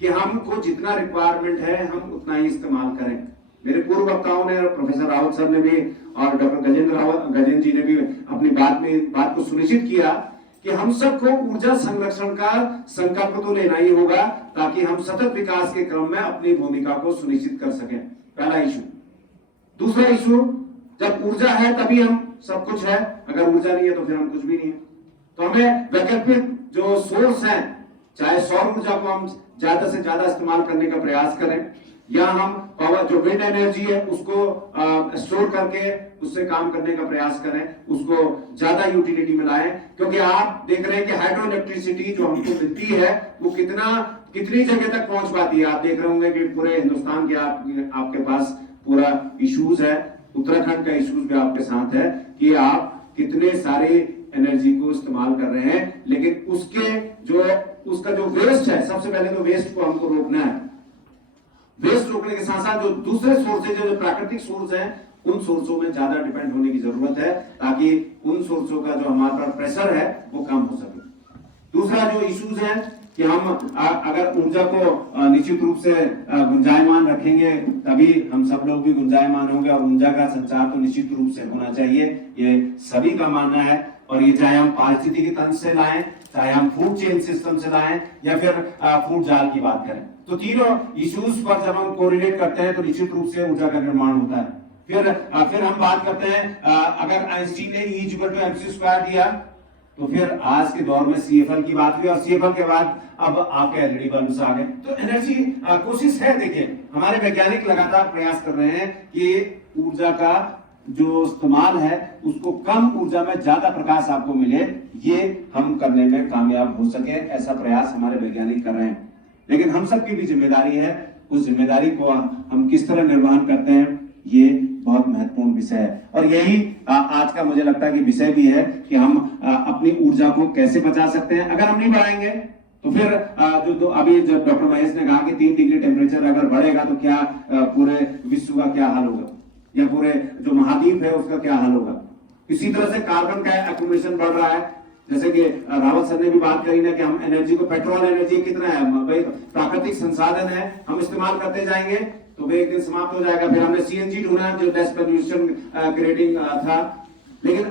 कि हमको जितना रिक्वायरमेंट है हम उतना ही इस्तेमाल करें। मेरे पूर्व वक्ताओं ने, प्रोफेसर रावत सर ने भी और डॉक्टर गजेंद्र जी ने भी अपनी बात को सुनिश्चित किया कि हम सबको ऊर्जा संरक्षण का संकल्प तो लेना ही होगा, ताकि हम सतत विकास के क्रम में अपनी भूमिका को सुनिश्चित कर सकें। पहला इशू। दूसरा इशू, जब ऊर्जा है तभी हम सब कुछ है, अगर ऊर्जा नहीं है तो फिर हम कुछ भी नहीं है। तो हमें वैकल्पिक जो सोर्स है, चाहे सौर ऊर्जा को हम ज्यादा से ज्यादा इस्तेमाल करने का प्रयास करें, या हम पावर जो विंड एनर्जी है उसको स्टोर करके उससे काम करने का प्रयास करें, उसको ज्यादा यूटिलिटी में लाएं। क्योंकि आप देख रहे हैं कि हाइड्रो इलेक्ट्रिसिटी जो हमको मिलती है वो कितनी जगह तक पहुंच पाती है। आप देख रहे होंगे कि पूरे हिंदुस्तान के आपके पास पूरा इश्यूज है, उत्तराखंड का इश्यूज भी आपके साथ है कि आप कितने सारे एनर्जी को इस्तेमाल कर रहे हैं, लेकिन उसका जो वेस्ट है, सबसे पहले तो वेस्ट को हमको रोकना है। वेस्ट रोकने के साथ साथ जो दूसरे सोर्सेज है, जो प्राकृतिक सोर्स है, उन सोर्सों में ज्यादा डिपेंड होने की जरूरत है, ताकि उन सोर्सों का जो हमारे पर प्रेशर है वो कम हो सके। दूसरा जो इश्यूज है कि हम अगर ऊर्जा को निश्चित रूप से गुंजायमान रखेंगे तभी हम सब लोग भी गुंजायमान होंगे, और ऊर्जा का संचार तो निश्चित रूप से होना चाहिए, ये सभी का मानना है। और ये चाहे हम पारिस्थितिकी तंत्र से लाएं, चाहे हम फूड चेन सिस्टम से लाएं, या फिर फूड जाल की बात करें, तो तीनों इश्यूज पर जब हम कोरिलेट करते हैं तो निश्चित रूप से ऊर्जा का निर्माण होता है। फिर हम बात करते हैं, अगर आइंस्टीन ने E=mc² दिया, तो फिर आज के दौर में CFL की बात हुई, और CFL के बाद अब आपके LED बल्ब आ गए। तो एनर्जी कोशिश है, देखिए हमारे वैज्ञानिक लगातार प्रयास कर रहे हैं कि ऊर्जा का जो इस्तेमाल है उसको कम ऊर्जा में ज्यादा प्रकाश आपको मिले, ये हम करने में कामयाब हो सके, ऐसा प्रयास हमारे वैज्ञानिक कर रहे हैं। लेकिन हम सबकी भी जिम्मेदारी है, उस जिम्मेदारी को हम किस तरह निर्वहन करते हैं, ये बहुत महत्वपूर्ण विषय है और यही आज का मुझे लगता है कि विषय भी है कि हम अपनी ऊर्जा को कैसे बचा सकते हैं। अगर हम नहीं बढ़ाएंगे तो फिर जो अभी जब डॉक्टर महेश ने कहा कि 3 डिग्री टेम्परेचर अगर बढ़ेगा तो क्या पूरे विश्व का क्या हाल होगा या पूरे जो महाद्वीप है उसका क्या हाल होगा। इसी तरह से कार्बन का एक्यूमुलेशन बढ़ रहा है, जैसे कि रावत सर ने भी बात करी ना कि हम एनर्जी को, पेट्रोल एनर्जी कितना है भाई, प्राकृतिक संसाधन है, हम इस्तेमाल करते जाएंगे तो वे एक दिन समाप्त हो जाएगा। फिर हमने सीएनजी ढूंढा जो लेस पोल्यूशन क्रिएटिंग था, लेकिन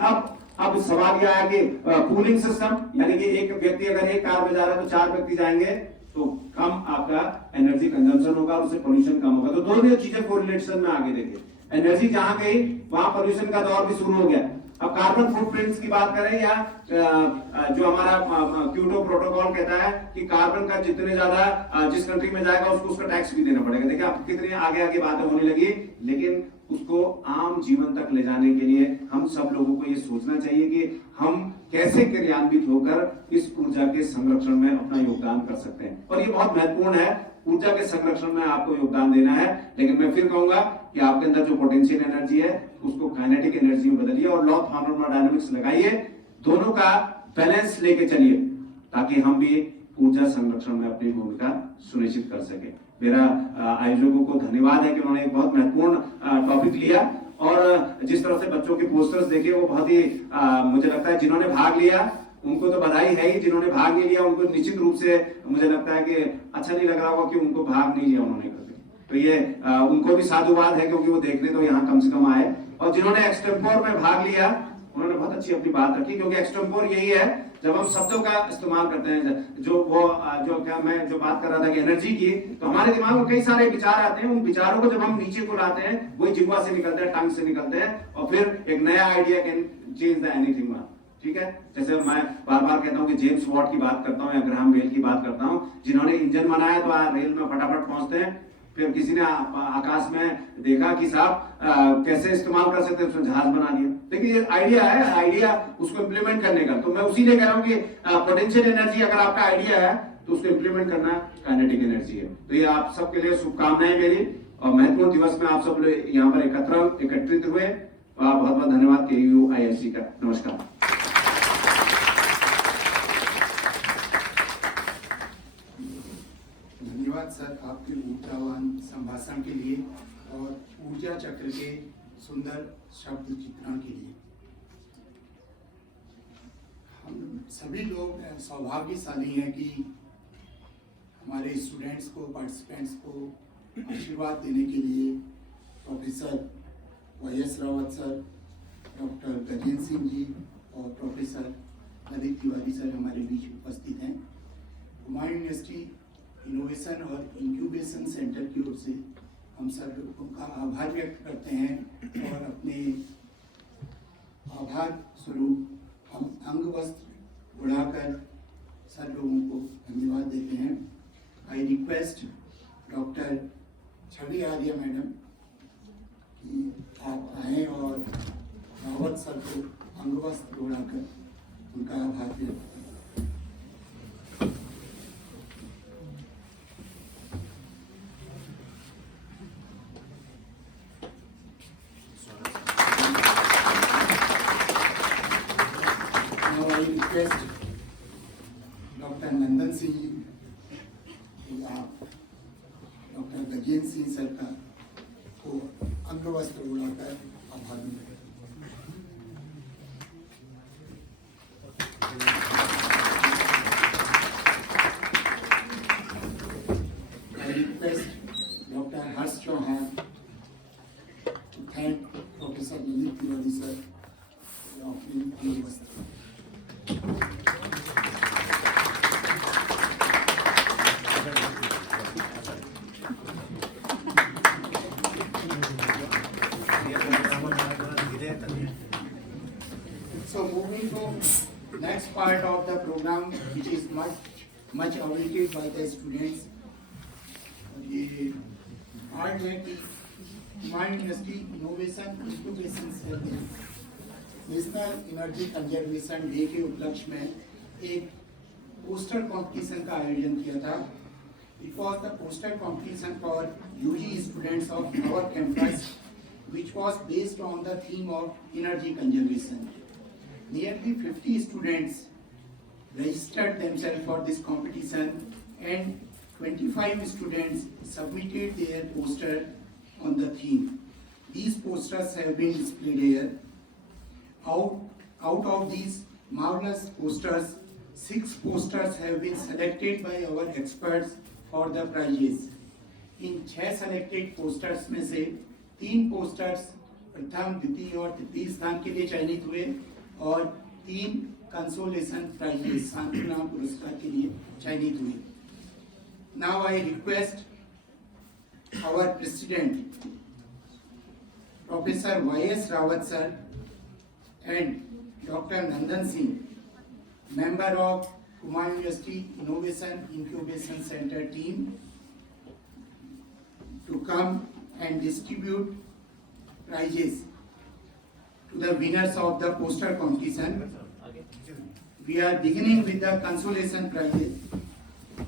अब सवाल यह है कि पूलिंग सिस्टम, यानी कि एक व्यक्ति अगर एक कार में जा रहा है तो 4 व्यक्ति जाएंगे तो कम आपका एनर्जी कंजम्पशन होगा, उससे पोल्यूशन कम होगा। तो दोनों चीजें कोरिलेशन में आगे देखिए, एनर्जी जहां गई वहां पोल्यूशन का दौर भी शुरू हो गया। अब कार्बन फुटप्रिंट्स की बात करें या जो हमारा क्योटो प्रोटोकॉल कहता है कि कार्बन का जितने ज्यादा जिस कंट्री में जाएगा उसको उसका टैक्स भी देना पड़ेगा। देखिए आप कितनी आगे बातें होने लगी, लेकिन उसको आम जीवन तक ले जाने के लिए हम सब लोगों को ये सोचना चाहिए कि हम कैसे क्रियान्वित होकर इस ऊर्जा के संरक्षण में अपना योगदान कर सकते हैं। और ये बहुत महत्वपूर्ण है, ऊर्जा के संरक्षण में आपको योगदान देना है। लेकिन मैं फिर कहूंगा कि आपके अंदर जो पोटेंशियल एनर्जी है उसको काइनेटिक एनर्जी में बदलिए और लॉ ऑफ थर्मोडायनामिक्स लगाइए, दोनों का बैलेंस लेके चलिए ताकि हम भी ऊर्जा संरक्षण में अपनी भूमिका सुनिश्चित कर सके। मेरा आयोजकों को धन्यवाद है कि उन्होंने एक बहुत महत्वपूर्ण टॉपिक लिया और जिस तरह से बच्चों के पोस्टर्स देखे वो बहुत ही मुझे लगता है जिन्होंने भाग लिया उनको तो बधाई है ही, जिन्होंने भाग नहीं लिया उनको निश्चित रूप से मुझे लगता है कि अच्छा नहीं लग रहा होगा कि उनको भाग नहीं लिया उन्होंने करके। तो ये उनको भी साधुवाद है क्योंकि वो देखने तो यहाँ कम से कम आए। और जिन्होंने एक्सटेम्पोर में भाग लिया उन्होंने बहुत अच्छी अपनी बात रखी, क्योंकि एक्सटेम्पोर यही है जब हम शब्दों का इस्तेमाल करते हैं। जो क्या मैं जो बात कर रहा था कि एनर्जी की, तो हमारे दिमाग में कई सारे विचार आते हैं, उन विचारों को जब हम नीचे को लाते हैं वही जिह्वा से निकलते हैं, टंग से निकलते हैं और फिर एक नया idea can change the anything. ठीक है, जैसे मैं बार बार कहता हूँ कि जेम्स वॉट की बात करता हूँ या ग्राहम बेल की बात करता हूँ, जिन्होंने इंजन बनाया तो रेल में फटाफट पहुंचते हैं। फिर किसी ने आकाश में देखा कि साहब कैसे इस्तेमाल कर सकते हैं, उसने जहाज बना दिया। देखिए ये आइडिया है, आइडिया उसको इम्प्लीमेंट करने का। तो मैं उसी लिए कह रहा हूँ कि पोटेंशियल एनर्जी अगर आपका आइडिया है तो उसको इम्प्लीमेंट करना काइनेटिक एनर्जी है। तो ये आप सबके लिए शुभकामनाएं मेरी, और महत्वपूर्ण दिवस में आप सब लोग यहाँ पर एकत्रित हुए। बहुत बहुत धन्यवाद KUISC का। नमस्कार। धन्यवाद सर आपके ऊर्जावान संभाषण के लिए और ऊर्जा चक्र के सुंदर शब्द चित्रण के लिए। हम सभी लोग सौभाग्यशाली हैं कि हमारे स्टूडेंट्स को, पार्टिसिपेंट्स को आशीर्वाद देने के लिए professor YS Rawat sir, doctor Gajendra Singh ji और प्रोफेसर ललित तिवारी सर हमारे बीच उपस्थित हैं। हुमायूं यूनिवर्सिटी इनोवेशन और इंक्यूबेशन सेंटर की ओर से हम सब लोगों का आभार व्यक्त करते हैं और अपने आभार स्वरूप हम अंग वस्त्र उड़ाकर सब लोगों को धन्यवाद देते हैं। I request doctor Chhavi Arya madam कि आप आएँ और रावत सर को अंग वस्त्र उड़ाकर उनका आभार व्यक्त करें। डॉक्टर नंदन सिंह जी कि आप डॉक्टर गजेंद्र सिंह सर का को अंग वस्त्र उड़ाकर आभार व्यक्त करें। I request Dr. Harsh Chauhan to thank Professor Lalit Tiwari sir for offering अंग वस्त्र। So moving to next part of the program, which is much awaited by the students. ये पार्ट है कि Humayun university innovation incubation cell ने national energy conservation day के उपलक्ष्य में एक पोस्टर कॉम्पिटिशन का आयोजन किया था। It was the poster competition for UG students of our campus which was based on the theme of energy conservation. Nearly 50 students registered themselves for this competition and 25 students submitted their poster on the theme. These posters have been displayed here. Out of these marvelous posters, 6 posters have been selected by our experts for the prizes. In 6 selected posters में से 3 posters प्रथम, द्वितीय और तृतीय स्थान के लिए चयनित हुए और 3 कंसोलेशन प्राइजेस सांत्वना पुरस्कार के लिए चयनित हुए. Now I request our president, Professor Y.S. Rawat sir and Dr. Nandan Singh, member of Humayun University Innovation Incubation Center team, to come and distribute prizes to the winners of the poster competition. We are beginning with the consolation prizes.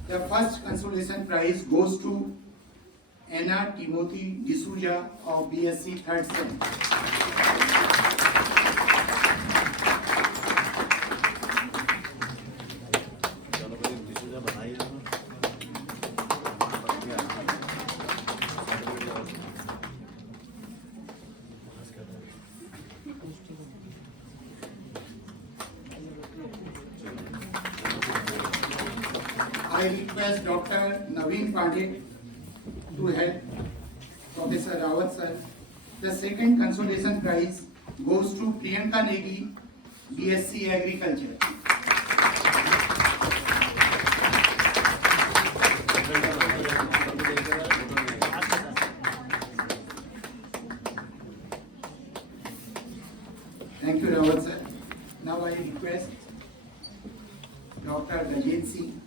The first consolation prize goes to Anna Timothy D'Souza of BSc 3rd Sem. I request Dr. Naveen Pandey to help Professor Rawat sir. The second consolation prize goes to Priyanka Negi, BSc Agriculture. Thank you, Rawat sir. Now I request Dr. Rajit Singh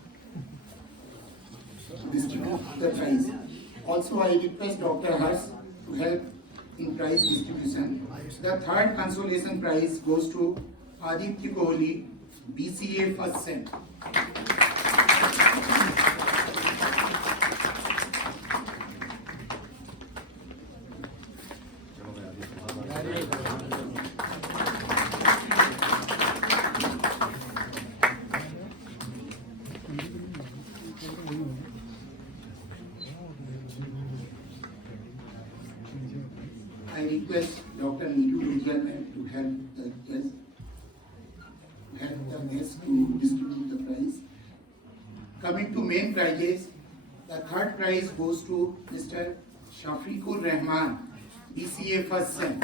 to distribute the prize. Also, I request Dr. Harsh to help in prize distribution. The third consolation prize goes to Aditya Kohli, BCA 1st Sem. I request Dr. Neetu Gujral to help the guest, to distribute the prize. Coming to main prizes, the third prize goes to Mr. Shafiqur Rahman, BCA 1st Sem.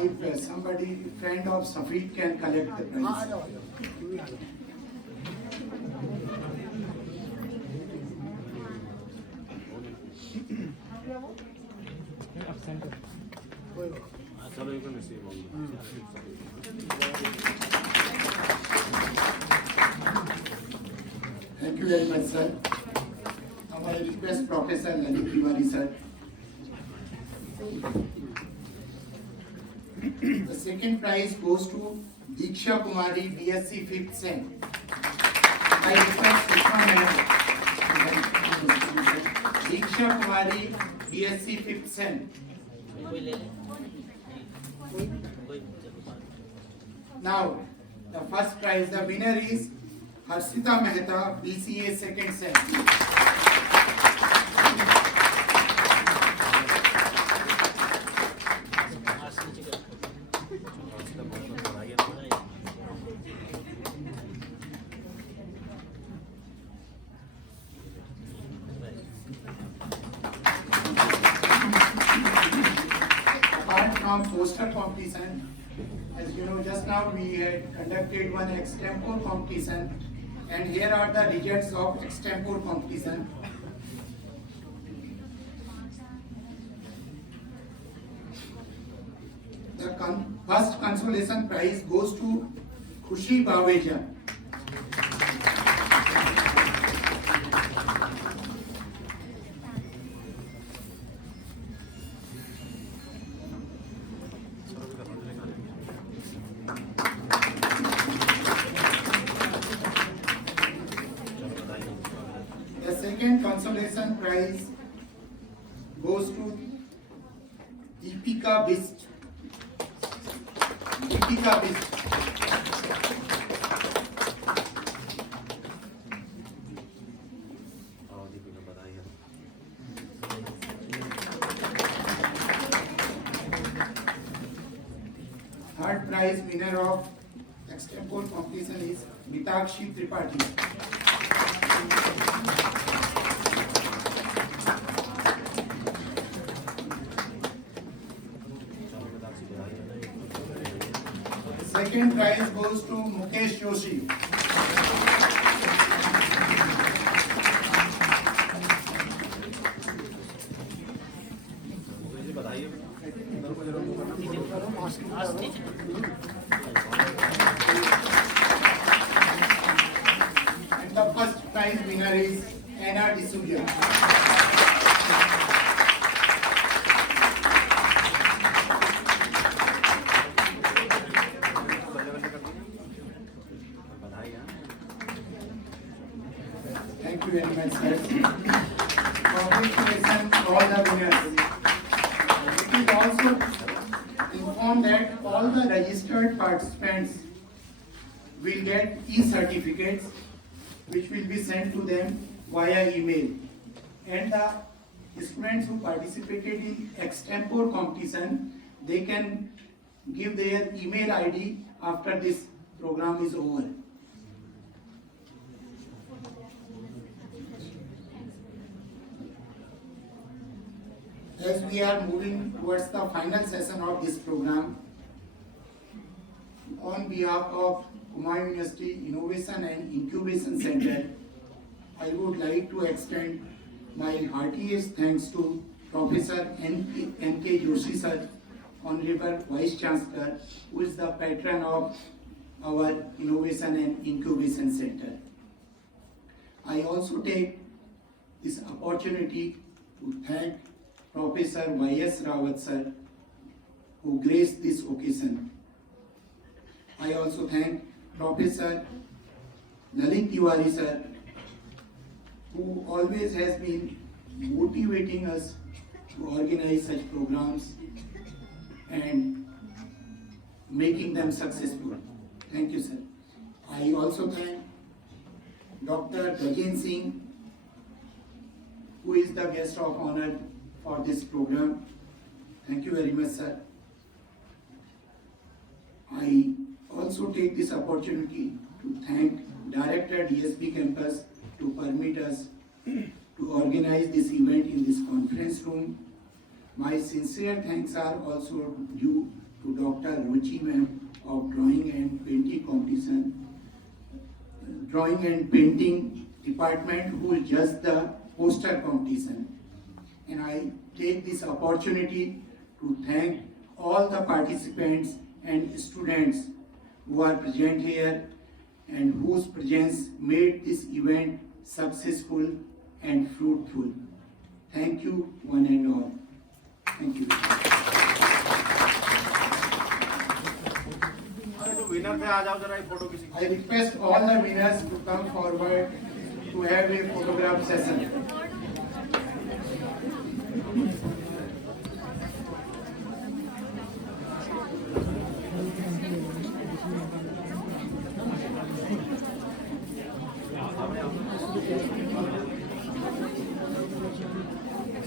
If somebody, friend of Shafiq, can collect the prize. Thank you very much, sir. Now I request Professor Lalit Tiwari, sir. The second prize goes to Diksha Kumari, BSc 5th Sem. I request Sushma Madam. Diksha Kumari, BSc 5th Sem. Now, the first prize, the winner is Harshita Mehta, BCA 2nd Sem. Apart from poster competition, as you know, just now we had conducted one extempore competition, and here are the results of extempore competition. The first consolation prize goes to Khushi Baweja. The second prize goes to Deepika Bist. Deepika Bist. Third prize winner of extempore competition is Mitakshi Tripathi. Second prize goes to Mukesh Joshi. And the first prize winner is Anna D'Souza. Thank you very much, sir. Congratulations to all the winners. It is also informed that all the registered participants will get e-certificates which will be sent to them via email. And the students who participated in extempore competition, they can give their email ID after this program is over. As we are moving towards the final session of this program, on behalf of Humayun University Innovation and Incubation Center, I would like to extend my heartiest thanks to Professor N.K. Joshi sir, Honorable Vice Chancellor, who is the patron of our Innovation and Incubation Center. I also take this opportunity to thank Professor Y.S. Rawat sir, who graced this occasion. I also thank Professor Lalit Tiwari sir, who always has been motivating us to organize such programs and making them successful. Thank you, sir. I also thank Dr. Gajen Singh, who is the guest of honor for this program. Thank you very much, sir. I also take this opportunity to thank Director DSP Campus to permit us to organize this event in this conference room. My sincere thanks are also due to Dr. Ruchi ma'am of Drawing and Painting Department, who judged the poster competition. And I take this opportunity to thank all the participants and students who are present here and whose presence made this event successful and fruitful. Thank you, one and all. Thank you. I request all the winners to come forward to have a photograph session.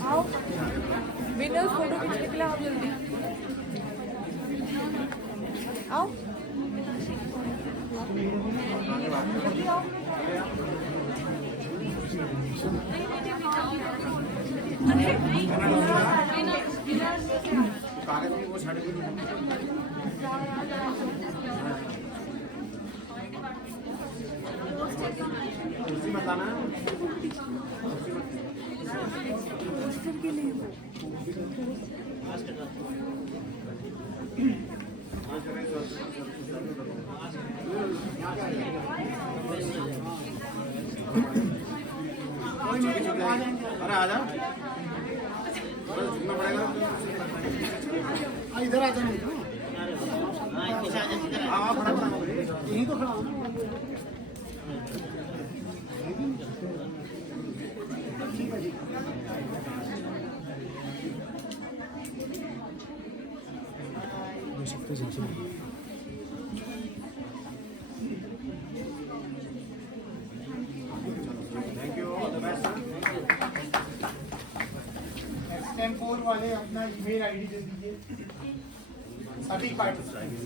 आओ winners photo खींचने के लिए आओ जल्दी आओ जल्दी आओ कागज में वो छाड़ के कुर्सी मत लाना अरे आजा झुकना पड़ेगा इधर आ जाना हाँ खड़ा खड़ा यहीं तो खड़ा ठीक है जी thank you, all the best. STEM4 वाले अपना ईमेल आईडी दे दीजिए सभी पार्टिसिपेंट्स।